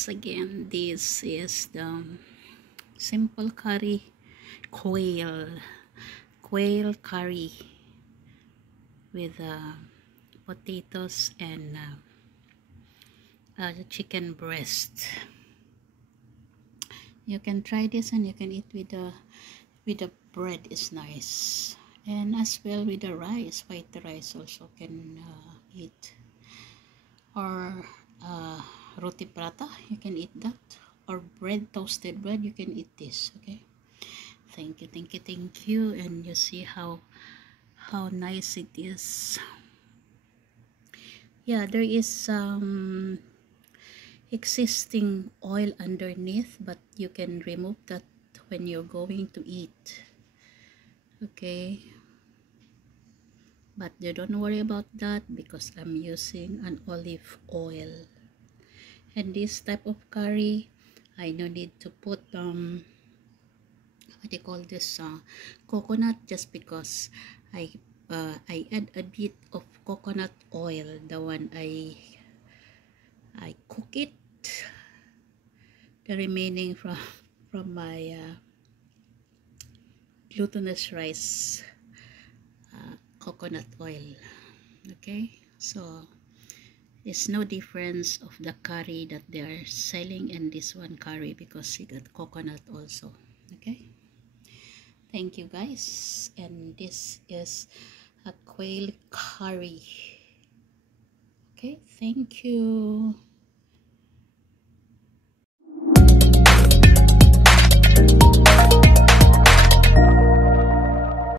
guys, again, this is the simple curry quail curry with potatoes and chicken breast. You can try this and you can eat with the bread, is nice, and as well with the rice, white rice also can eat, or roti prata, you can eat that, or bread, toasted bread, you can eat this. Okay, thank you, and you see how nice it is. Yeah, there is some existing oil underneath, but you can remove that when you're going to eat. Okay, but you don't worry about that because I'm using an olive oil. And this type of curry, I no need to put what do you call this, coconut, just because I add a bit of coconut oil, the one I cook it, the remaining from my glutinous rice, coconut oil. Okay, so there's no difference of the curry that they are selling and this one curry, because you got coconut also. Okay, thank you guys, and this is a quail curry. Okay, thank you.